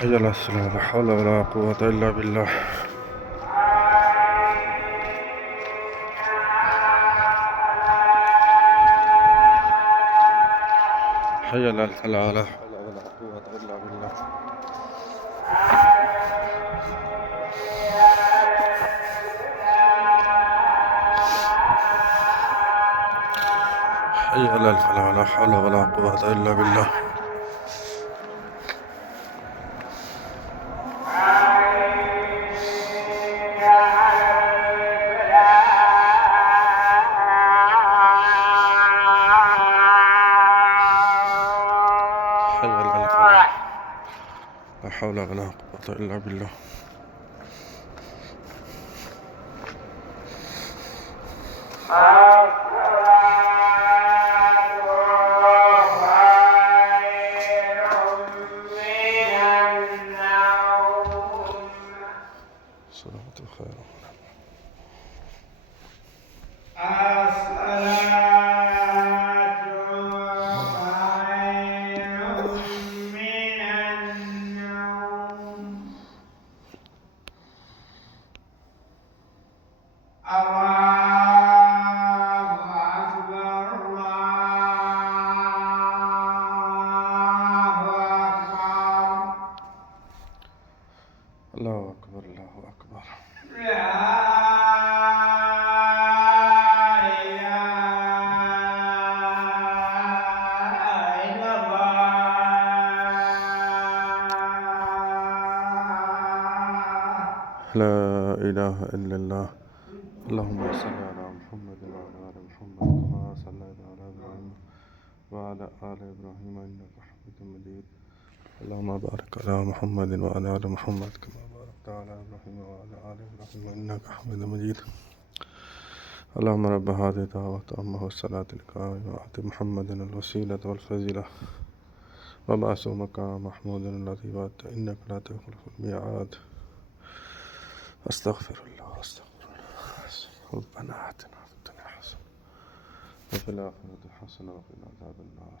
حي على الصلاة لا حول ولا قوة إلا بالله. حي على الفلاح لا حول ولا قوة إلا بالله. حي على الفلاح لا حول ولا قوة إلا بالله. حي على الفلاح لا حول ولا قوة إلا بالله. صلاة الخير. الله أكبر الله أكبر. لا إله إلا الله. اللهم صل على محمد وعلى آل محمد كما صليت على إبراهيم وعلى آل إبراهيم إنك حميد مجيد. اللهم بارك على محمد وعلى آل محمد كما باركت على إبراهيم وعلى آل إبراهيم إنك حميد مجيد. اللهم رب هذه الدعوة التامة والصلاة القائمة آت محمد الوسيلة والفضيلة وابعثه مقام محمود الذي وعدته إنك لا تخلف الميعاد. أستغفر الله ربنا آتنا في الدنيا حسنة وفي الآخرة حسنة وقنا عذاب النار.